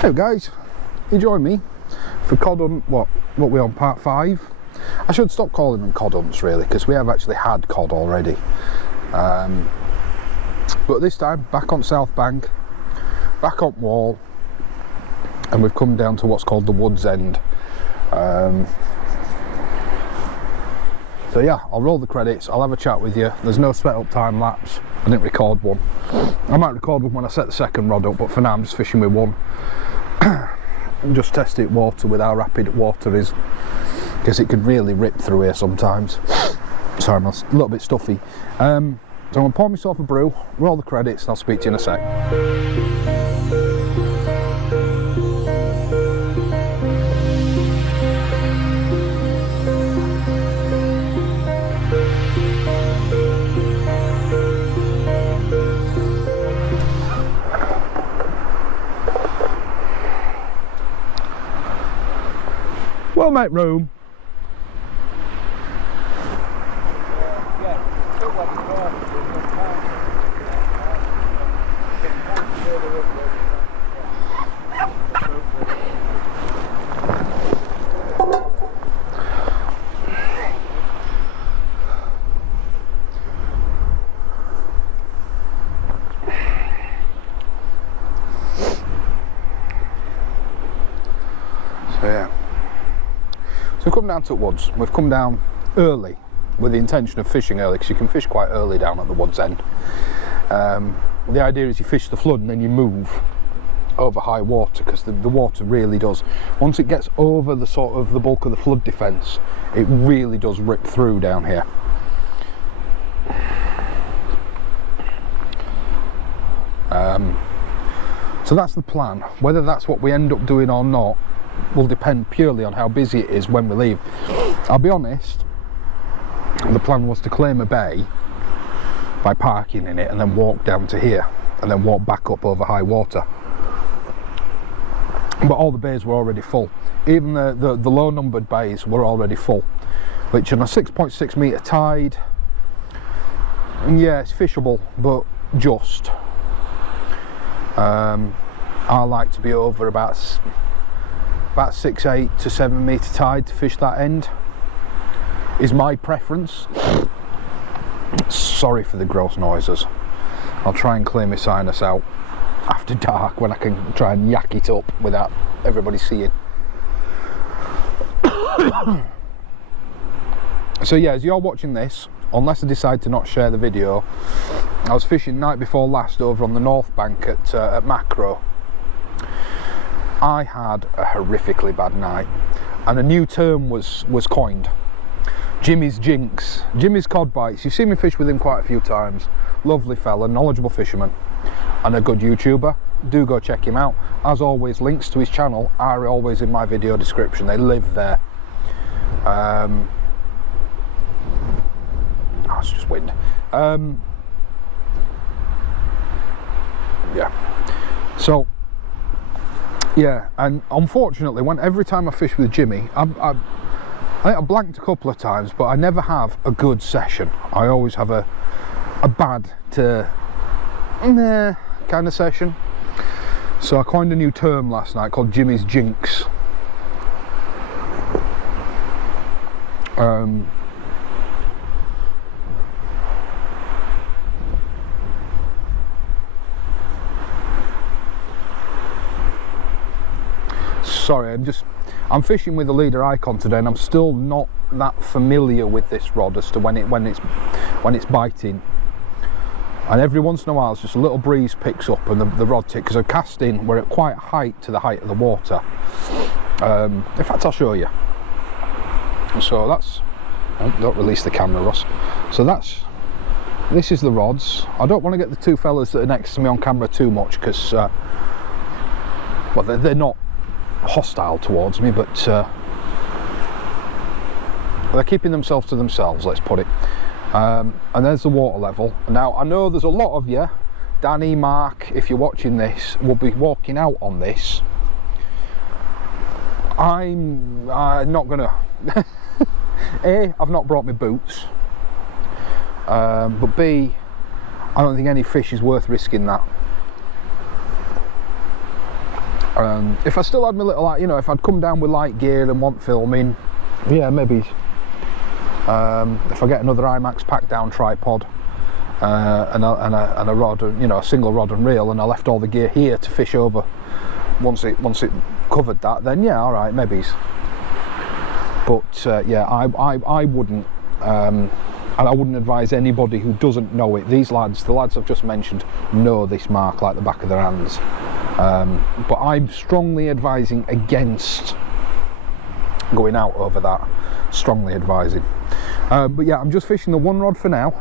Hey guys, you join me for cod hunt, what we on, part 5? I should stop calling them cod hunts really, because we have actually had cod already. But this time, back on South Bank, back on Wall, and we've come down to what's called the Wood's End. So yeah, I'll roll the credits, I'll have a chat with you. There's no sped up time lapse, I didn't record one. I might record one when I set the second rod up, but for now I'm just fishing with one. And just test it water with how rapid water is, because it could really rip through here sometimes. Sorry, I'm a little bit stuffy. So I'm going to pour myself a brew, roll the credits, and I'll speak to you in a sec. Well, mate, room. So yeah. So we've come down to the woods. We've come down early with the intention of fishing early, because you can fish quite early down at the Wood's End. The idea is you fish the flood and then you move over high water, because the water really does, once it gets over the sort of the bulk of the flood defence, it really does rip through down here. So that's the plan. Whether that's what we end up doing or not will depend purely on how busy it is when we leave. I'll be honest, the plan was to claim a bay by parking in it and then walk down to here and then walk back up over high water, but all the bays were already full. Even the low numbered bays were already full, which on a 6.6 metre tide, yeah, it's fishable, but just I like to be over about 6-8 to 7 metre tide to fish that end, is my preference. Sorry for the gross noises. I'll try and clear my sinus out after dark when I can try and yak it up without everybody seeing. So yeah, as you're watching this, unless I decide to not share the video, I was fishing night before last over on the North Bank at Macro. I had a horrifically bad night, and a new term was coined: Jimmy's Jinx. Jimmy's Cod Bites. You've seen me fish with him quite a few times. Lovely fella, knowledgeable fisherman, and a good YouTuber. Do go check him out. As always, links to his channel are always in my video description. They live there. Oh, it's just wind. Yeah. So yeah, and unfortunately, every time I fish with Jimmy, I think I blanked a couple of times, but I never have a good session. I always have a bad to nah kind of session. So I coined a new term last night called Jimmy's Jinx. Sorry, I'm fishing with the leader icon today, and I'm still not that familiar with this rod as to when it's biting. And every once in a while, it's just a little breeze picks up and the rod tick, because I'm casting, we're at quite height to the height of the water. In fact, I'll show you. So that's, oh, don't release the camera, Ross. So this is the rods. I don't want to get the two fellas that are next to me on camera too much, because well, they're not hostile towards me, but they're keeping themselves to themselves, let's put it. And there's the water level. Now I know there's a lot of you, Danny, Mark, if you're watching this, will be walking out on this. I'm not gonna A, I've not brought my boots, but B, I don't think any fish is worth risking that. If I still had my little, you know, if I'd come down with light gear and want filming, yeah, maybe. If I get another IMAX pack down tripod and a rod, you know, a single rod and reel, and I left all the gear here to fish over once it covered that, then yeah, all right, maybe. But yeah, I wouldn't. And I wouldn't advise anybody who doesn't know it. These lads, the lads I've just mentioned, know this mark like the back of their hands. But I'm strongly advising against going out over that. Strongly advising. But yeah, I'm just fishing the one rod for now.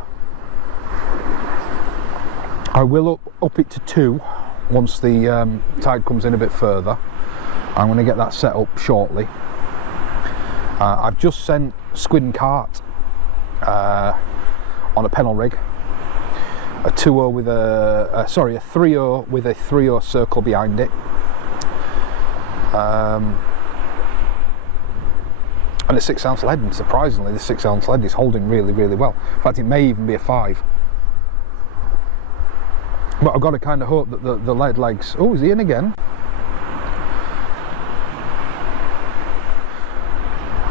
I will up it to 2 once the tide comes in a bit further. I'm going to get that set up shortly. I've just sent squid and carp on a pennel rig, a 2-0 with a 3-0 with a 3-0 circle behind it, and a 6-ounce lead, and surprisingly the 6-ounce lead is holding really, really well. In fact, it may even be a 5. But I've got to kind of hope that the lead legs... Oh, is he in again?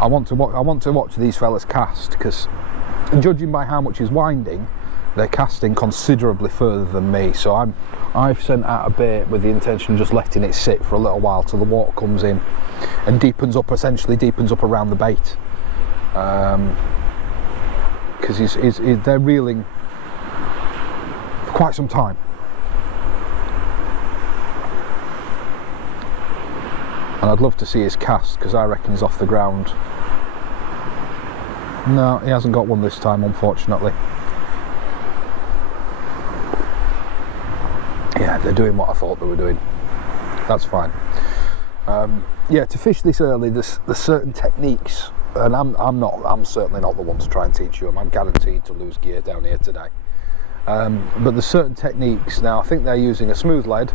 I want to watch these fellas cast, because judging by how much is winding, they're casting considerably further than me. So I've sent out a bait with the intention of just letting it sit for a little while till the water comes in and essentially deepens up around the bait, because they're reeling for quite some time. And I'd love to see his cast, because I reckon he's off the ground. No, he hasn't got one this time, unfortunately. Yeah, they're doing what I thought they were doing. That's fine. Yeah, to fish this early, there's certain techniques, and I'm certainly not the one to try and teach you them. I'm guaranteed to lose gear down here today. But there's certain techniques. Now, I think they're using a smooth lead,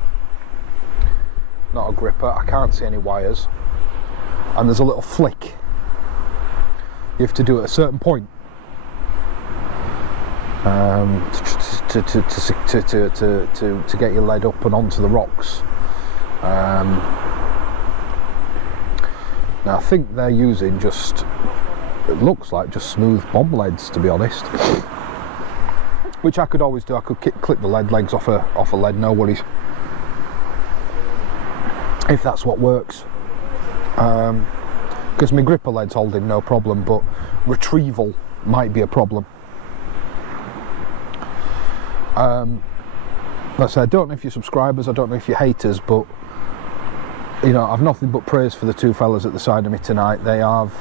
not a gripper. I can't see any wires, and there's a little flick you have to do at a certain point to get your lead up and onto the rocks. Now I think they're using it looks like just smooth bomb leads, to be honest, which I could always do. I could clip the lead legs off a lead, no worries, if that's what works. Because my gripper lead's holding no problem, but retrieval might be a problem. Like I said, I don't know if you're subscribers, I don't know if you're haters, but you know, I've nothing but praise for the two fellas at the side of me tonight. They have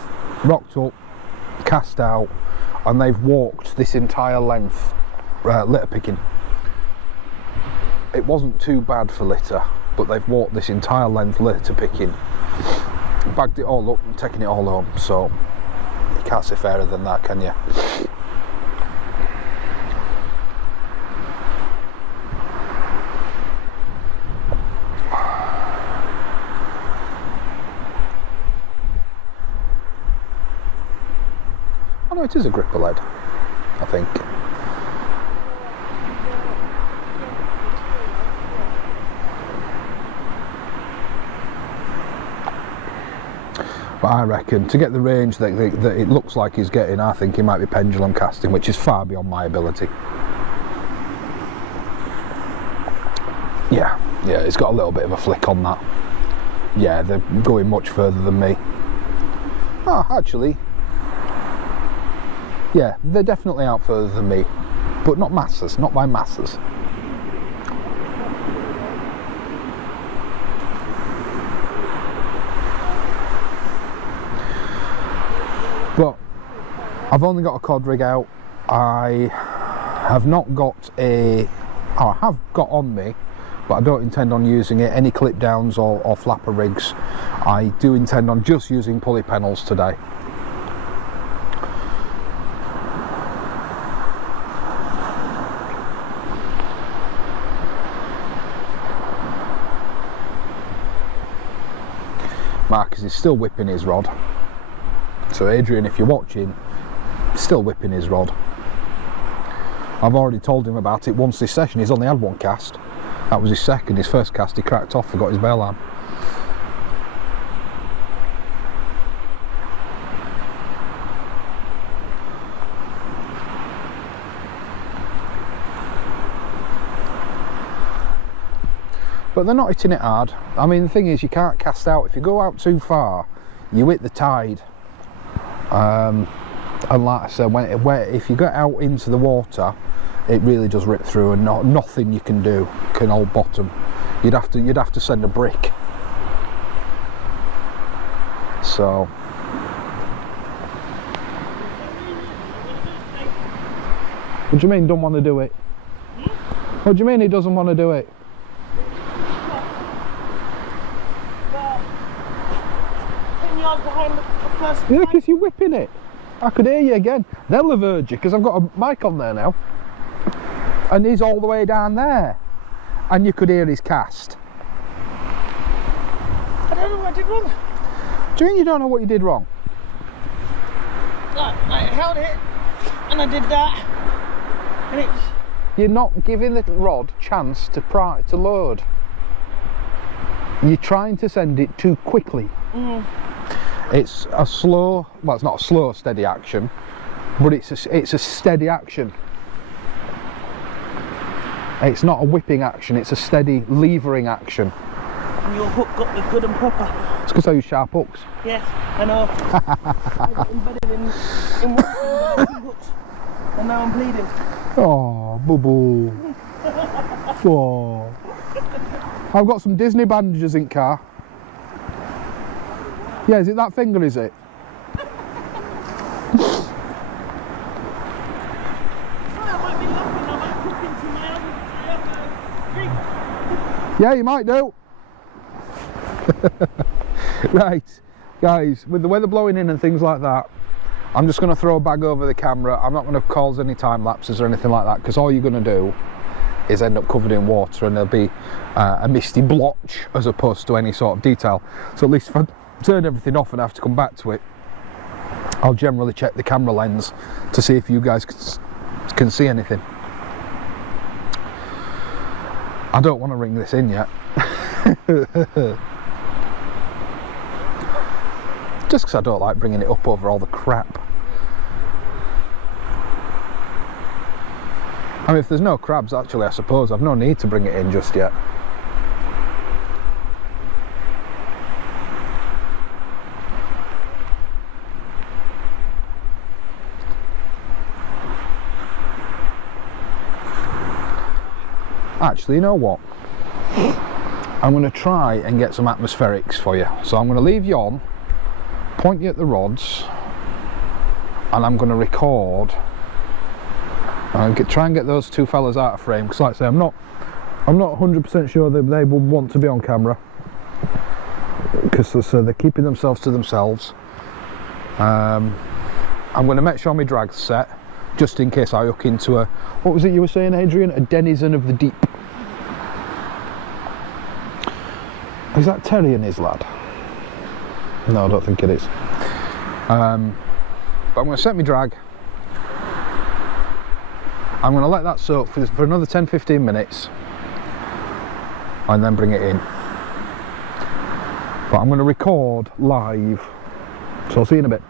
rocked up, cast out, and they've walked this entire length litter picking. It wasn't too bad for litter, but they've walked this entire length litter picking, bagged it all up and taken it all home. So you can't say fairer than that, can you? Oh no, it is a gripper lead, I think. But I reckon to get the range that it looks like he's getting, I think he might be pendulum casting, which is far beyond my ability. Yeah, it's got a little bit of a flick on that. Yeah, they're going much further than me. Oh, actually, yeah, they're definitely out further than me, but not masses, not by masses. But I've only got a cod rig out. I have not got I have got on me, but I don't intend on using it, any clip downs or flapper rigs. I do intend on just using pulley pennels today. Marcus is still whipping his rod. So Adrian, if you're watching, still whipping his rod. I've already told him about it once this session. He's only had one cast. That was his second. His first cast he cracked off, forgot his bail arm. but they're not hitting it hard. I mean, the thing is, you can't cast out. If you go out too far, you hit the tide. And like I said, if you get out into the water, it really does rip through, and nothing you can do can hold bottom. You'd have to send a brick. So. What do you mean, don't want to do it? What do you mean he doesn't want to do it? Yeah, because you're whipping it. I could hear you again. They'll have heard you because I've got a mic on there now. And he's all the way down there. And you could hear his cast. I don't know what I did wrong. Do you mean you don't know what you did wrong? I held it and I did that. And it's... You're not giving the rod chance to load. You're trying to send it too quickly. It's a slow, well, it's not a slow, steady action, but it's a steady action. It's not a whipping action, it's a steady levering action. And your hook got the good and proper. It's because I use sharp hooks. Yes, I know. I got embedded in one of the two hooks, and now I'm bleeding. Oh, boo-boo. Oh. I've got some Disney bandages in car. Yeah, is it that finger, is it? Yeah, you might do. Right, guys, with the weather blowing in and things like that, I'm just going to throw a bag over the camera. I'm not going to cause any time lapses or anything like that, because all you're going to do is end up covered in water, and there'll be a misty blotch as opposed to any sort of detail. So at least if I turn everything off and I have to come back to it, I'll generally check the camera lens to see if you guys can see anything. I don't want to ring this in yet. Just because I don't like bringing it up over all the crap. I mean, if there's no crabs, actually, I suppose I've no need to bring it in just yet. Actually, you know what? I'm going to try and get some atmospherics for you. So I'm going to leave you on, point you at the rods, and I'm going to record and try and get those two fellas out of frame, because like I say, I'm not 100% sure that they would want to be on camera, because they're keeping themselves to themselves. I'm going to make sure my drag's set, just in case I hook into a, what was it you were saying, Adrian? A denizen of the deep. Is that Terry and his lad? No, I don't think it is. But I'm going to set my drag. I'm going to let that soak for another 10-15 minutes and then bring it in. But I'm going to record live, so I'll see you in a bit.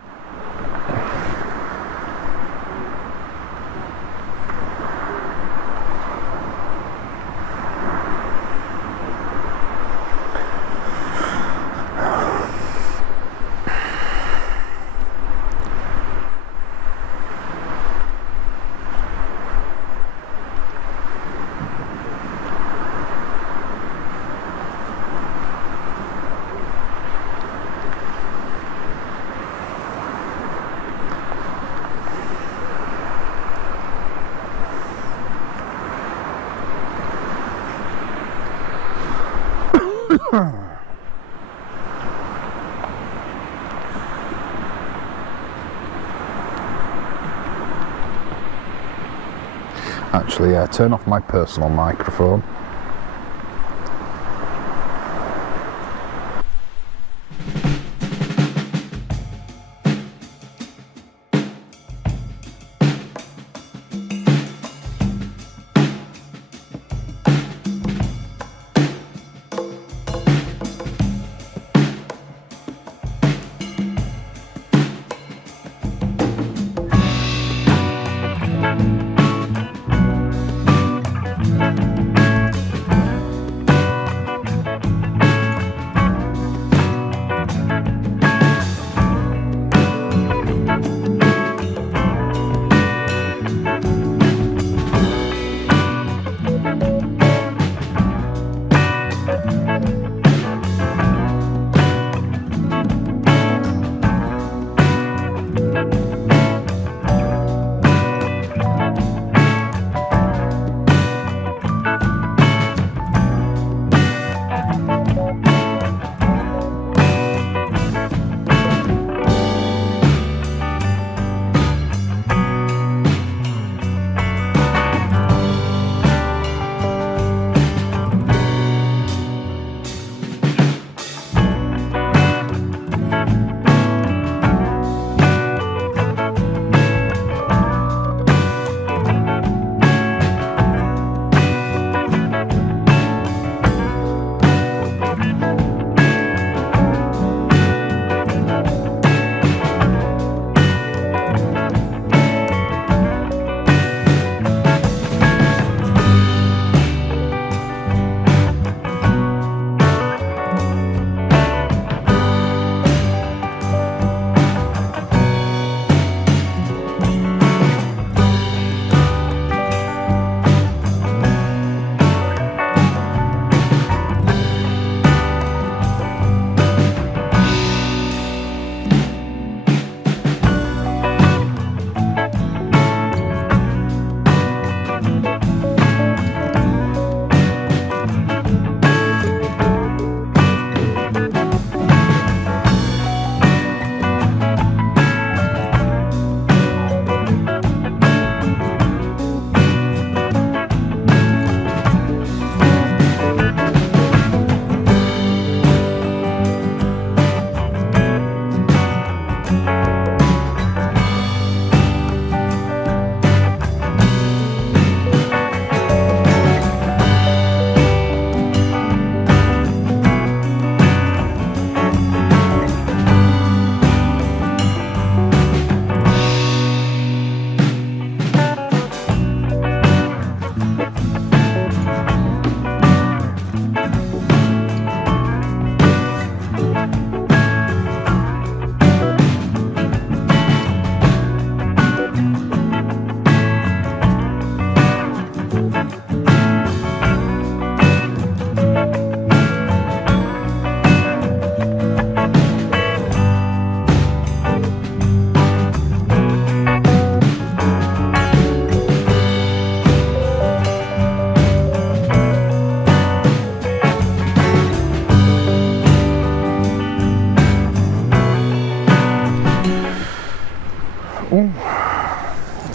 Actually, yeah, turn off my personal microphone.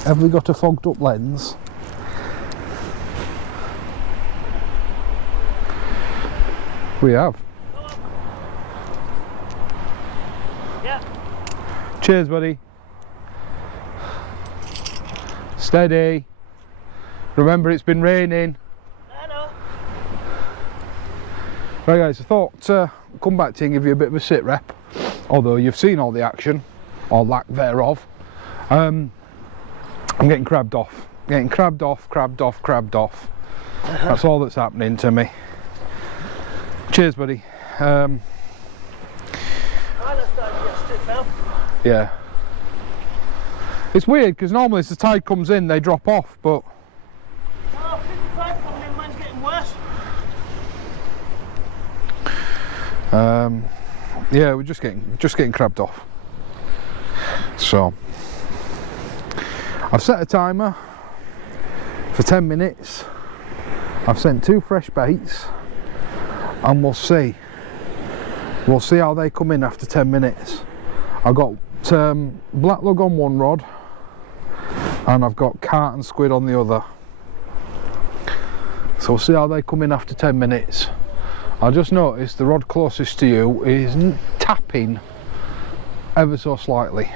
Have we got a fogged up lens? We have. Yeah. Cheers, buddy. Steady. Remember, it's been raining. I know. Right, guys, I thought I'd come back to you and give you a bit of a sit rep. Although you've seen all the action, or lack thereof. I'm getting crabbed off. Getting crabbed off. That's all that's happening to me. Cheers, buddy. I'm starting to get stiff now. Yeah. It's weird because normally as the tide comes in, they drop off, but Oh, 55 coming in, mine's getting worse. yeah, we're just getting crabbed off. So I've set a timer for 10 minutes. I've sent 2 fresh baits, and we'll see how they come in after 10 minutes. I've got black lug on one rod, and I've got carp and squid on the other. So we'll see how they come in after 10 minutes. I just noticed the rod closest to you is tapping ever so slightly,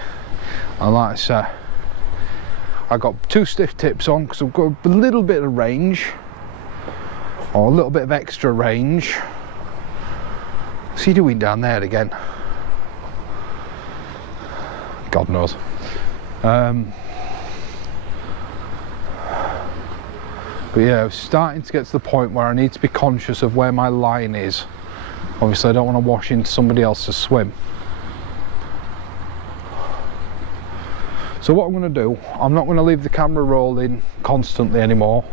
and like I say, I got 2 stiff tips on because I've got a little bit of range, or a little bit of extra range. What's he doing down there again? God knows. But yeah, I'm starting to get to the point where I need to be conscious of where my line is. Obviously I don't want to wash into somebody else's swim. So what I'm going to do, I'm not going to leave the camera rolling constantly anymore.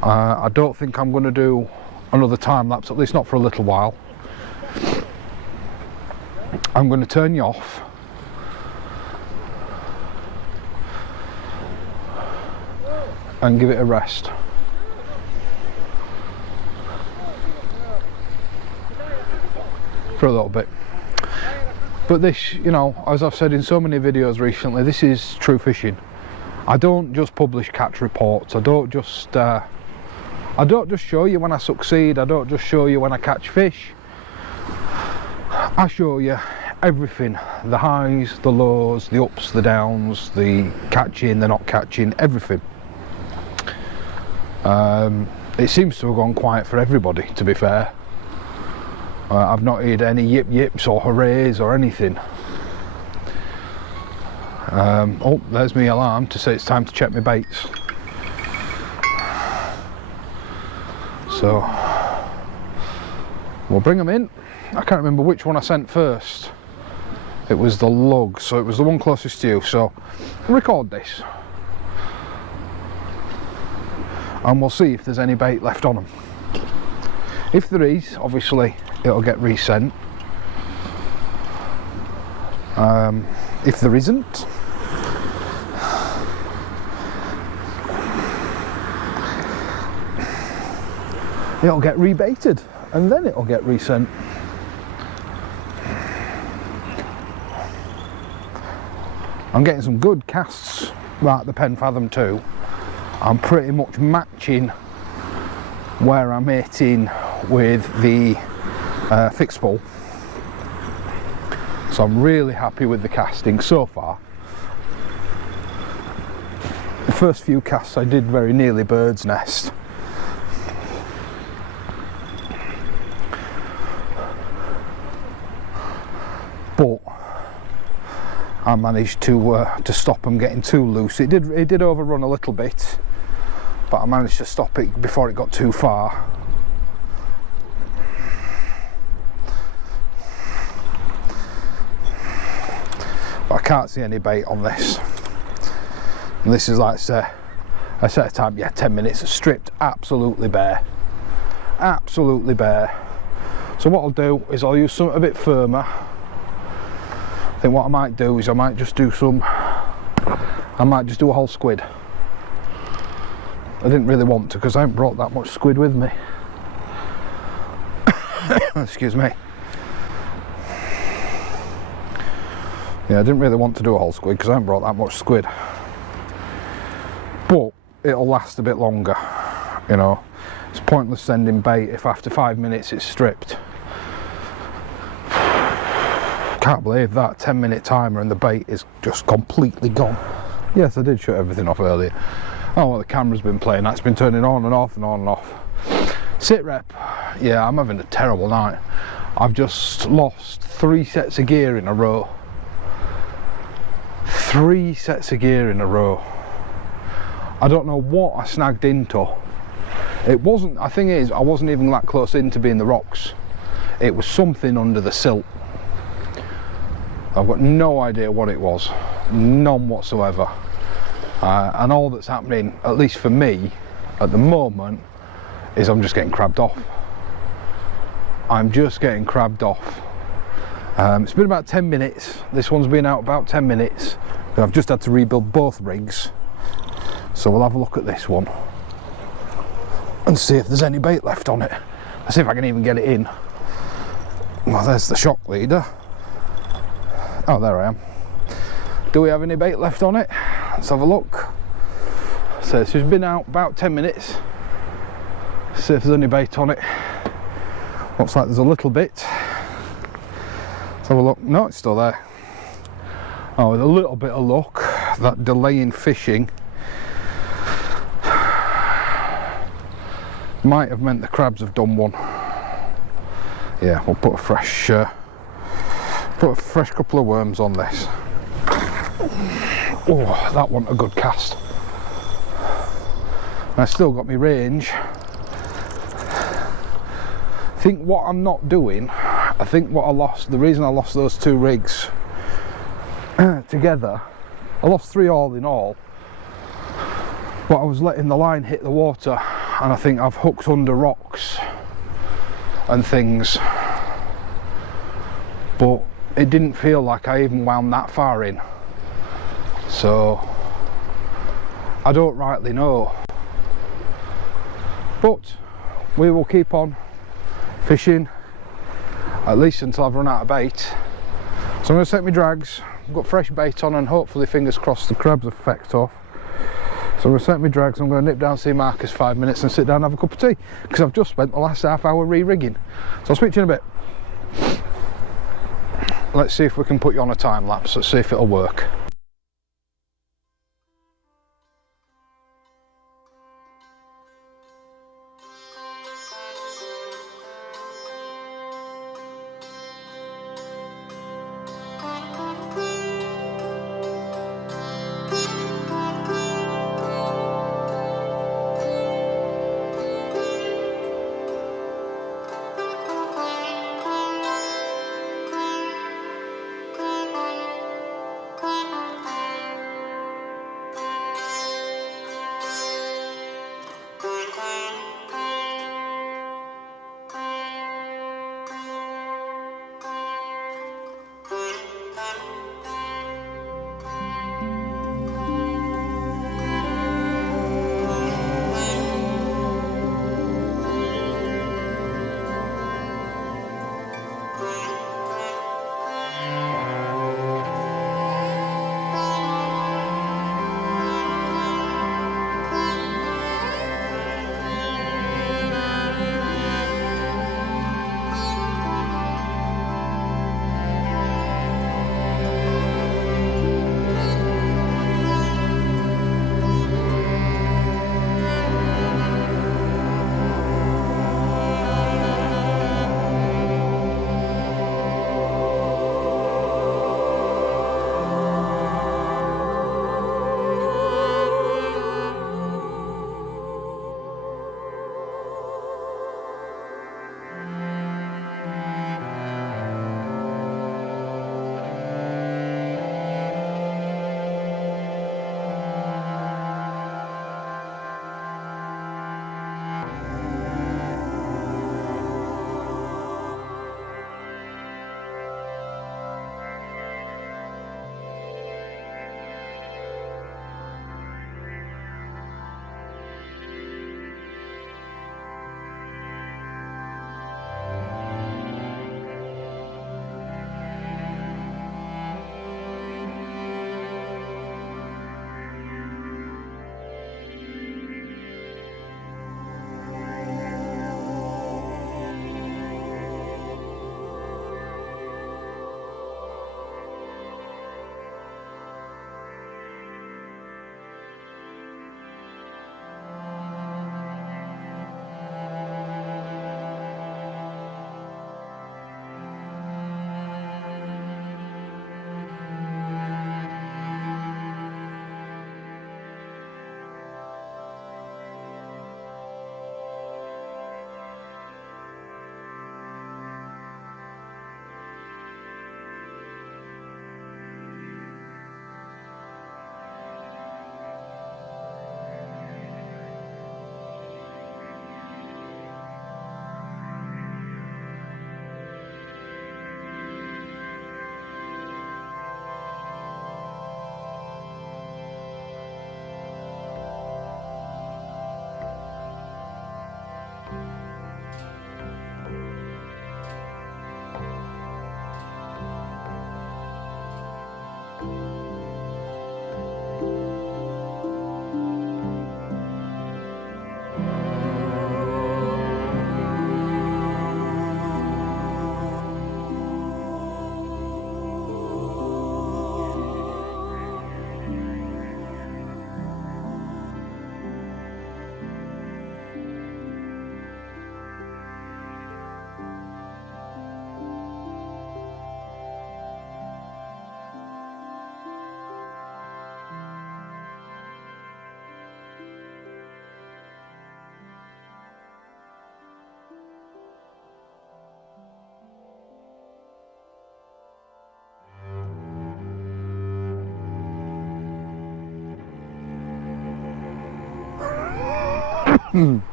I don't think I'm going to do another time lapse, at least not for a little while. I'm going to turn you off. And give it a rest. For a little bit. But this, you know, as I've said in so many videos recently, this is true fishing. I don't just publish catch reports. I don't just show you when I succeed. I don't just show you when I catch fish. I show you everything. The highs, the lows, the ups, the downs, the catching, the not catching, everything. It seems to have gone quiet for everybody, to be fair. I've not heard any yip yips or hoorays or anything. Oh, there's my alarm to say it's time to check my baits. So we'll bring them in. I can't remember which one I sent first. It was the lug, so it was the one closest to you. So record this, and we'll see if there's any bait left on them. If there is, obviously it'll get resent. If there isn't, it'll get rebaited and then it'll get resent. I'm getting some good casts right at the Pen Fathom too. I'm pretty much matching where I'm hitting with the fixed spool. So I'm really happy with the casting so far. The first few casts I did very nearly bird's nest. But I managed to stop them getting too loose. It did overrun a little bit, but I managed to stop it before it got too far. But I can't see any bait on this. And this is, like I set a time, yeah, 10 minutes, stripped absolutely bare. Absolutely bare. So what I'll do is I'll use something a bit firmer. I think what I might do is I might just do a whole squid. I didn't really want to because I haven't brought that much squid with me. Excuse me. Yeah, I didn't really want to do a whole squid because I haven't brought that much squid. it'll last a bit longer, you know. It's pointless sending bait if after 5 minutes it's stripped. Can't believe that 10-minute timer and the bait is just completely gone. Yes, I did shut everything off earlier. Oh, well, the camera's been playing. That's been turning on and off and on and off. Sit rep. Yeah, I'm having a terrible night. I've just lost 3 sets of gear in a row. 3 sets of gear in a row. I don't know what I snagged into. It wasn't, the thing is, I wasn't even that close in to being the rocks. It was something under the silt. I've got no idea what it was, none whatsoever. And all that's happening, at least for me, at the moment, is I'm just getting crabbed off. I'm just getting crabbed off. It's been about 10 minutes. This one's been out about 10 minutes. I've just had to rebuild both rigs. So we'll have a look at this one and see if there's any bait left on it. Let's see if I can even get it in. Well, there's the shock leader. Oh, there I am. Do we have any bait left on it? Let's have a look. So this has been out about 10 minutes. See if there's any bait on it. Looks like there's a little bit. Let's have a look. No, it's still there. Oh, with a little bit of luck, that delay in fishing might have meant the crabs have done one. Yeah, we'll put a fresh couple of worms on this. Oh, that wasn't a good cast. And I still got my range. I think what I'm not doing, I think what I lost, the reason I lost those 2 rigs together, I lost 3 all in all, but I was letting the line hit the water, and I think I've hooked under rocks and things, but it didn't feel like I even wound that far in, so I don't rightly know, but we will keep on fishing at least until I've run out of bait. So I'm going to set my drags. I've got fresh bait on, and hopefully, fingers crossed, the crabs have fecked off. So I'm going to set my drags. I'm going to nip down, see Marcus 5 minutes and sit down and have a cup of tea, because I've just spent the last half hour re-rigging. So I'll speak to you in a bit. Let's see if we can put you on a time lapse. Let's see if it'll work.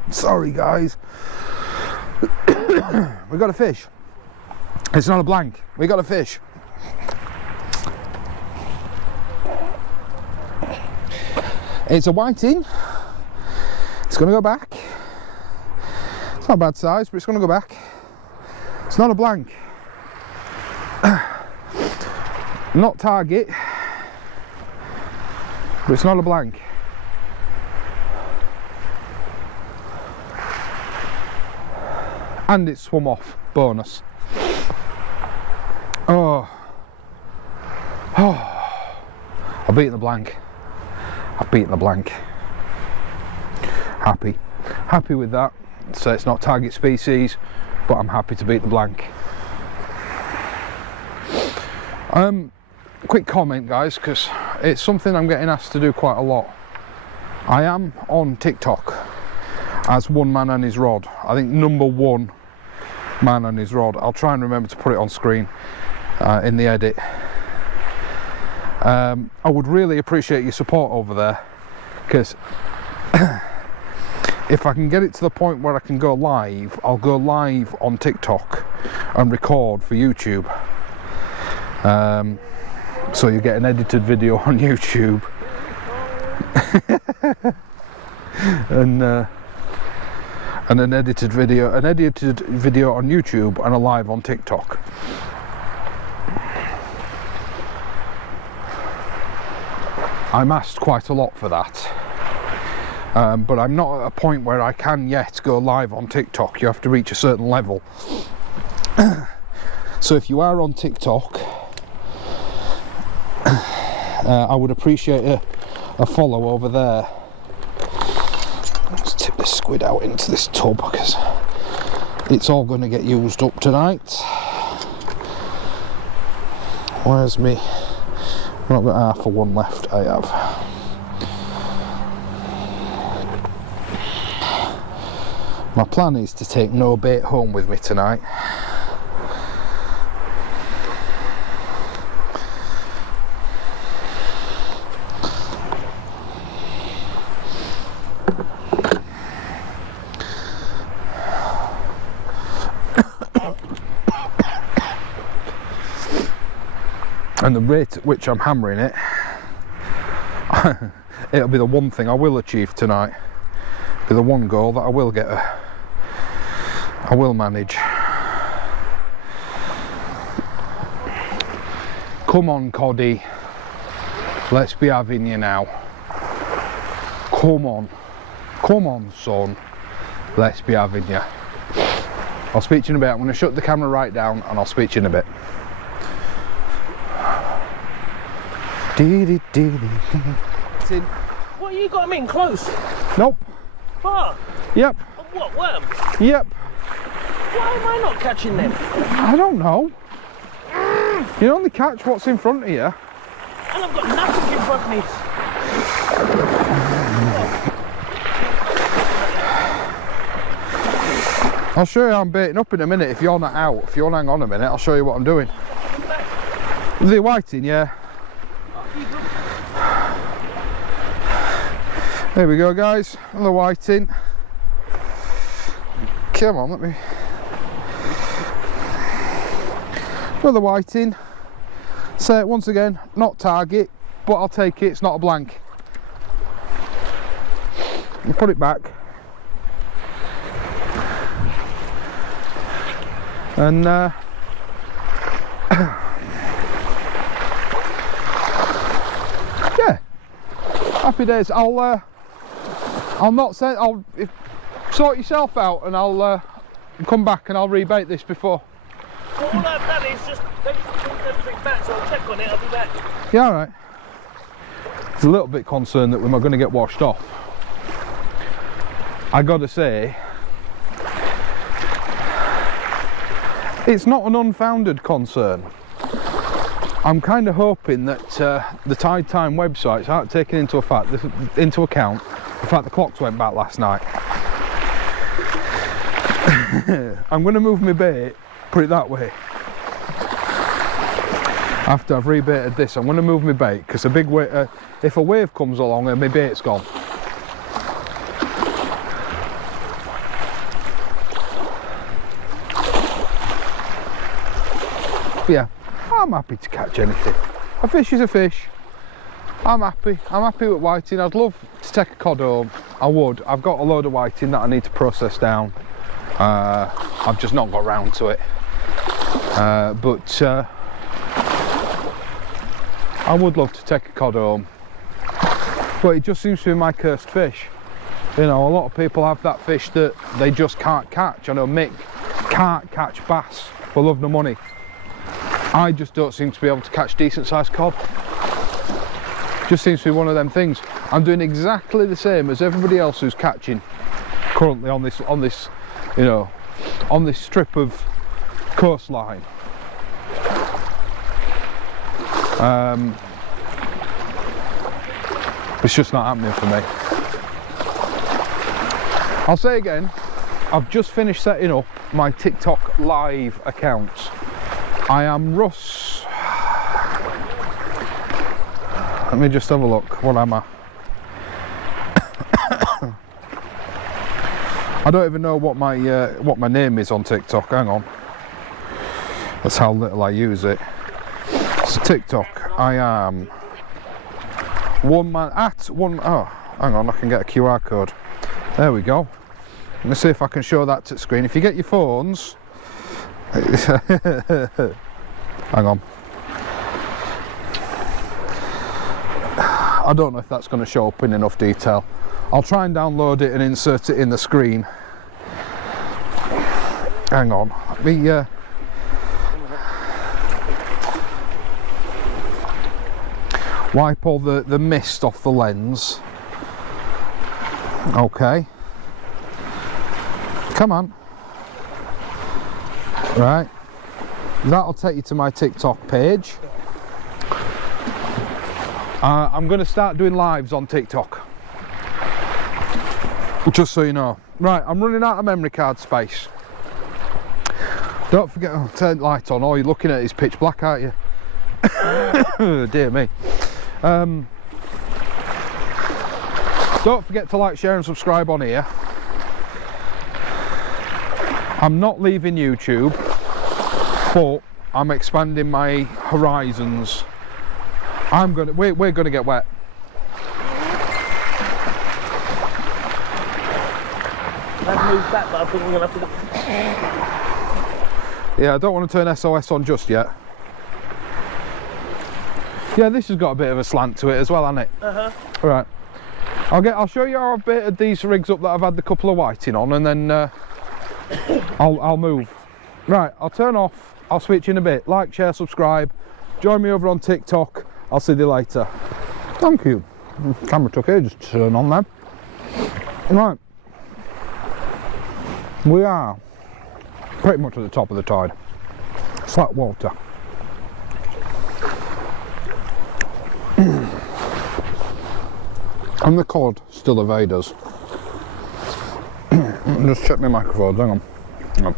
Sorry guys. We got a fish. It's not a blank. We got a fish. It's a whiting. It's going to go back. It's not a bad size, but it's going to go back. It's not a blank. Not target, but it's not a blank. And it swum off. Bonus. Oh. I've beaten the blank. I've beaten the blank. Happy with that. So it's not target species, but I'm happy to beat the blank. Quick comment guys, because it's something I'm getting asked to do quite a lot. I am on TikTok as One Man and His Rod. I think #1 man and his rod. I'll try and remember to put it on screen in the edit. I would really appreciate your support over there, because if I can get it to the point where I can go live, I'll go live on TikTok and record for YouTube. So you get an edited video on YouTube and an edited video on YouTube and a live on TikTok. I'm asked quite a lot for that, but I'm not at a point where I can yet go live on TikTok. You have to reach a certain level. So if you are on TikTok, I would appreciate a follow over there. Let's tip this squid out into this tub because it's all going to get used up tonight. Where's me? I've not got half of one left. I have. My plan is to take no bait home with me tonight. And the rate at which I'm hammering it, it'll be the one thing I will achieve tonight. Be the one goal that I will get. I will manage. Come on, Coddy. Let's be having you now. Come on, son. Let's be having you. I'll speak to you in a bit. I'm going to shut the camera right down, and I'll speak to you in a bit. What, you got them in close? Nope. Far? Yep. What, worms? Yep. Why am I not catching them? I don't know. You only catch what's in front of you. And I've got nothing in front of me. I'll show you how I'm baiting up in a minute if you're not out. If you'll hang on a minute, I'll show you what I'm doing. The whiting, yeah. There we go guys, another whiting. Come on, let me... Another whiting. So once again, not target, but I'll take it, it's not a blank. I'll put it back. And yeah, happy days. I'll not say, sort yourself out, and I'll come back and I'll rebait this before. Well, all I've done is just take everything back, so I'll check on it, I'll be back. Yeah, alright. I was a little bit concerned that we're not going to get washed off. I gotta say, it's not an unfounded concern. I'm kind of hoping that the Tide Time websites aren't taking into account the fact the clocks went back last night. I'm going to move my bait, put it that way. After I've rebaited this, I'm going to move my bait, because a big wave, if a wave comes along and my bait's gone. But yeah, I'm happy to catch anything. A fish is a fish. I'm happy with whiting. I'd love to take a cod home. I would. I've got a load of whiting that I need to process down. I've just not got round to it. But I would love to take a cod home. But it just seems to be my cursed fish. You know, a lot of people have that fish that they just can't catch. I know Mick can't catch bass for love nor money. I just don't seem to be able to catch decent sized cod. Just seems to be one of them things. I'm doing exactly the same as everybody else who's catching currently on this, you know, on this strip of coastline. It's just not happening for me. I'll say again, I've just finished setting up my TikTok live accounts. I am Russ. Let me just have a look. What am I? I don't even know what my name is on TikTok. Hang on. That's how little I use it. So TikTok, I am one man at one. Oh, hang on. I can get a QR code. There we go. Let me see if I can show that to the screen. If you get your phones, hang on. I don't know if that's going to show up in enough detail. I'll try and download it and insert it in the screen. Hang on. Let me wipe all the mist off the lens. Okay. Come on. Right. That'll take you to my TikTok page. I'm going to start doing lives on TikTok. Just so you know. Right, I'm running out of memory card space. Don't forget, oh, turn the light on. All you're looking at is pitch black, aren't you? Dear me. Don't forget to like, share and subscribe on here. I'm not leaving YouTube, but I'm expanding my horizons. We're gonna get wet. I've moved back, but I think we're gonna have to. Yeah, I don't want to turn SOS on just yet. Yeah, this has got a bit of a slant to it as well, hasn't it? All right. I'll show you how I've baited these rigs up that I've had the couple of whiting on, and then I'll move. Right, I'll turn off. I'll switch in a bit. Like, share, subscribe. Join me over on TikTok. I'll see you later. Thank you. The camera took ages to turn on then. Right. We are pretty much at the top of the tide. Slack water. And the cod still evade us. Just check my microphones, hang on. Hang on.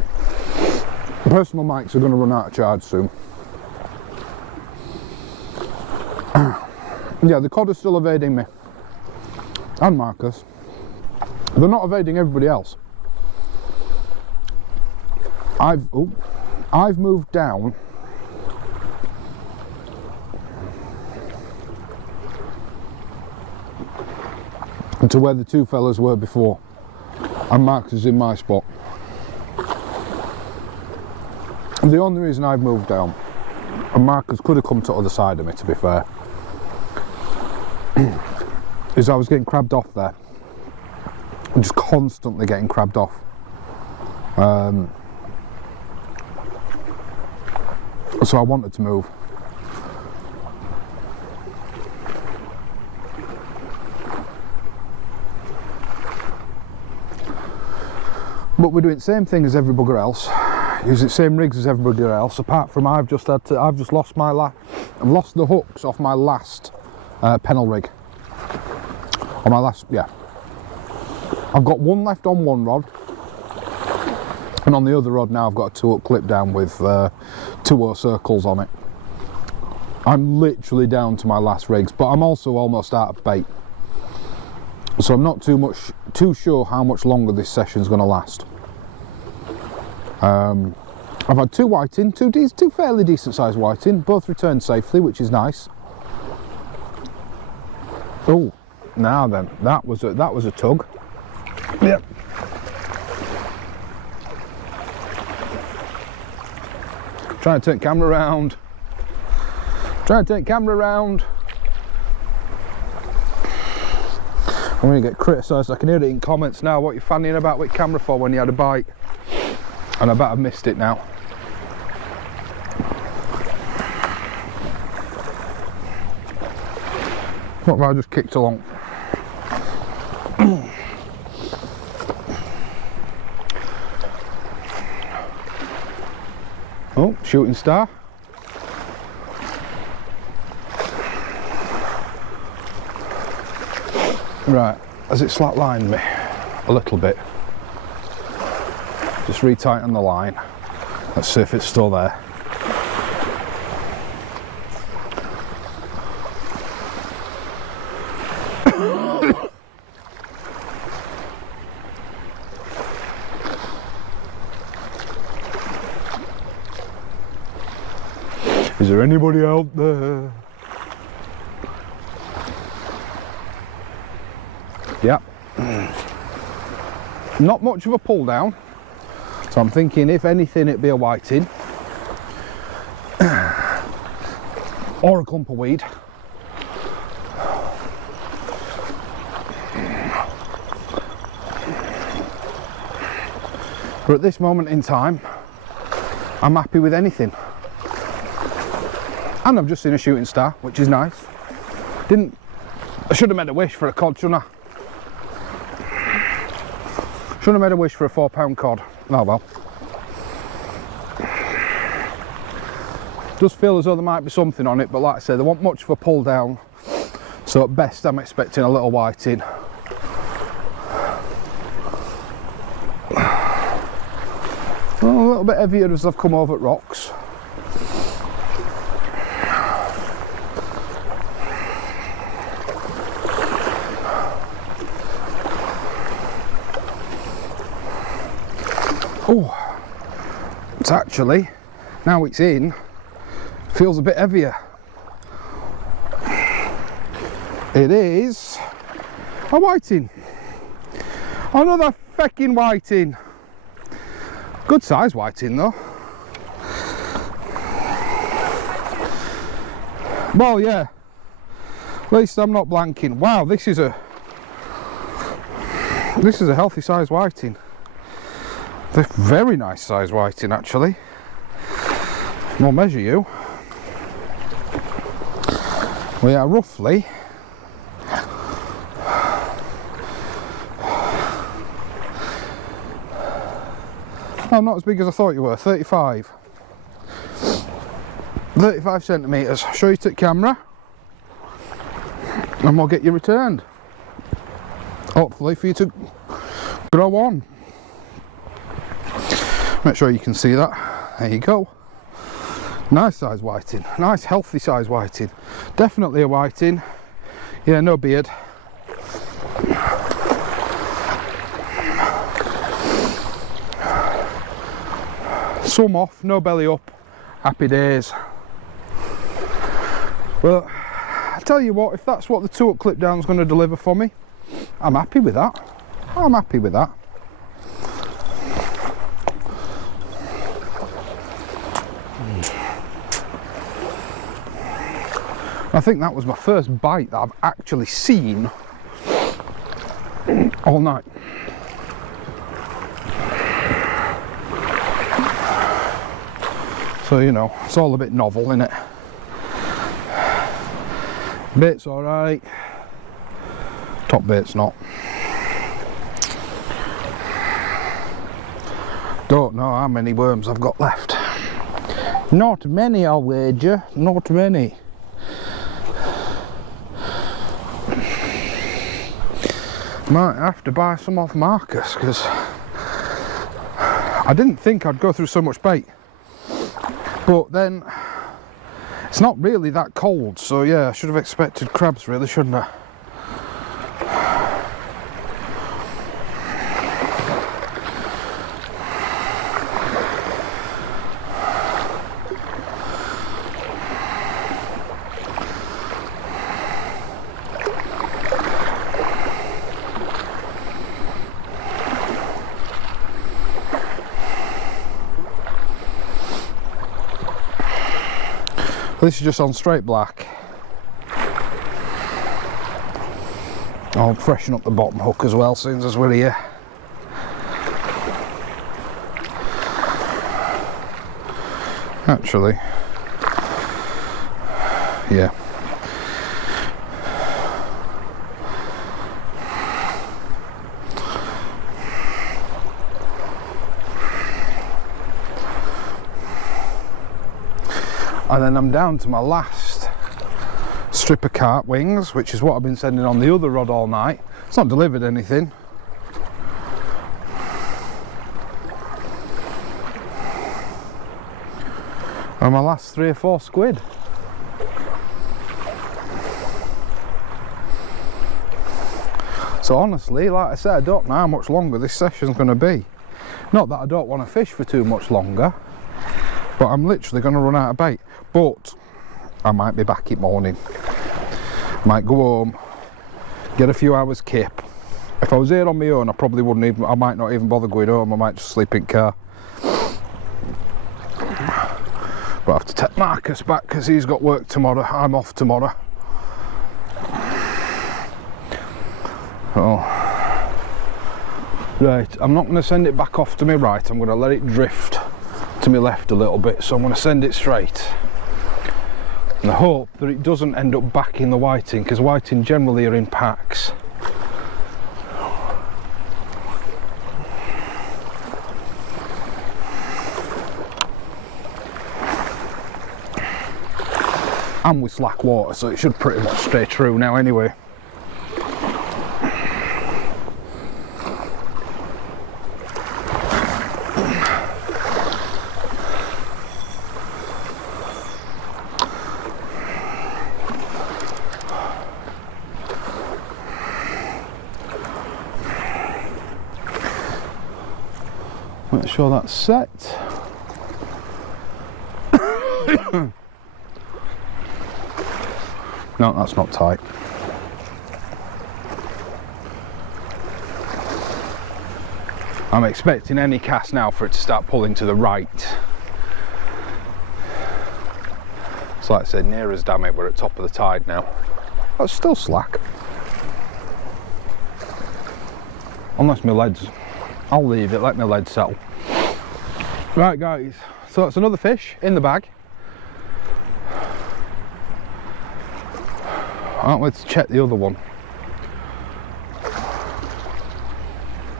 Personal mics are going to run out of charge soon. Yeah, the cod is still evading me. And Marcus. They're not evading everybody else. I've moved down to where the two fellas were before, and Marcus is in my spot. The only reason I've moved down, and Marcus could have come to the other side of me, to be fair, is I was getting crabbed off there. I'm just constantly getting crabbed off. So I wanted to move. But we're doing the same thing as every bugger else, using the same rigs as every bugger else. Apart from I've just lost I've lost the hooks off my last pennel rig. On my last, yeah. I've got one left on one rod, and on the other rod now I've got a 2-hook clip down with 2 circles on it. I'm literally down to my last rigs, but I'm also almost out of bait. So I'm not too sure how much longer this session is going to last. I've had two whiting, two fairly decent sized whiting, both returned safely, which is nice. Oh, now then, that was a tug. Yep. Trying to turn camera around. Trying to turn camera around. I'm going to get criticised. I can hear it in comments now. What are you fanning about with camera for when you had a bite? And I bet I've missed it now. What have I just kicked along? Oh, shooting star. Right, has it slacklined me? A little bit. Just retighten the line. Let's see if it's still there. Is there anybody out there? Yep. Not much of a pull down, so I'm thinking if anything it'd be a whiting or a clump of weed. But at this moment in time, I'm happy with anything. And I've just seen a shooting star, which is nice. I should have made a wish for a cod, shouldn't I? Should have made a wish for a 4-pound cod. Oh well. Does feel as though there might be something on it, but like I say, there wasn't much of a pull down. So at best I'm expecting a little whiting. A little bit heavier as I've come over at rocks. Oh, it's actually, now it's in, feels a bit heavier. It is a whiting. Another fecking whiting. Good size whiting though. Well, yeah. At least I'm not blanking. Wow, this is a healthy size whiting. They're very nice size whiting actually. I'll measure you. We are roughly not as big as I thought you were. 35 centimetres. Show you to the camera and we'll get you returned, hopefully for you to grow on. Make sure you can see that. There you go. Nice size whiting, nice healthy size whiting. Definitely a whiting. Yeah, no beard. Some off, no belly up, happy days. Well, I tell you what, if that's what the 2-up clip down is going to deliver for me, I'm happy with that. I'm happy with that. I think that was my first bite that I've actually seen all night. So, you know, it's all a bit novel, innit? Bait's alright, top bait's not. Don't know how many worms I've got left. Not many, I'll wager, not many. Might have to buy some off Marcus, because I didn't think I'd go through so much bait. But then, it's not really that cold, so yeah, I should have expected crabs really, shouldn't I? This is just on straight black. I'll freshen up the bottom hook as well, since as we're here. Actually, yeah. And then I'm down to my last strip of cart wings, which is what I've been sending on the other rod all night. It's not delivered anything. And my last 3 or 4 squid. So honestly, like I said, I don't know how much longer this session's going to be. Not that I don't want to fish for too much longer, but I'm literally going to run out of bait. But I might be back in morning. Might go home, get a few hours kip. If I was here on my own, I probably wouldn't even, I might not even bother going home. I might just sleep in car. But I have to take Marcus back because he's got work tomorrow. I'm off tomorrow. Oh. Right, I'm not going to send it back off to my right. I'm going to let it drift to my left a little bit. So I'm going to send it straight. And I hope that it doesn't end up back in the whiting, because whiting generally are in packs. And with slack water, so it should pretty much stay true now anyway. Make sure that's set. No, that's not tight. I'm expecting any cast now for it to start pulling to the right. So like I said, near as damn it, we're at top of the tide now. That's still slack. Unless my leads, I'll leave it, let my lead settle. Right guys, so that's another fish in the bag. Let's check the other one.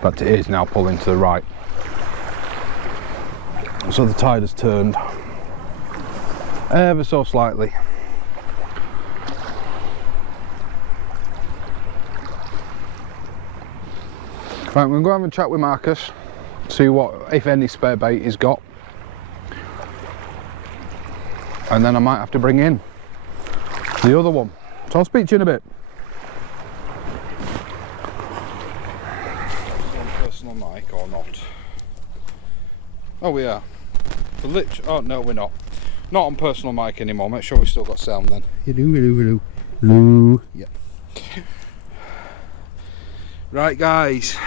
But it is now pulling to the right. So the tide has turned ever so slightly. Right, we're going to go have a chat with Marcus, see what, if any, spare bait he's got. And then I might have to bring in the other one. So I'll speak to you in a bit. On personal mic or not? Oh, we are. Oh no, we're not. Not on personal mic anymore. Make sure we've still got sound then. Hello. Yep. Right, guys.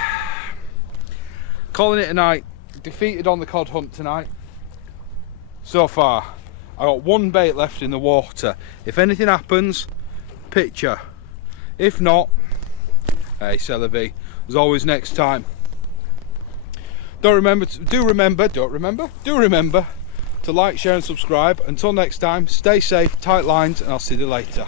Calling it a night. Defeated on the cod hunt tonight. So far, I got 1 bait left in the water. If anything happens, picture. If not, hey, c'est la vie. As always, next time. Do remember to like, share and subscribe. Until next time, stay safe, tight lines, and I'll see you later.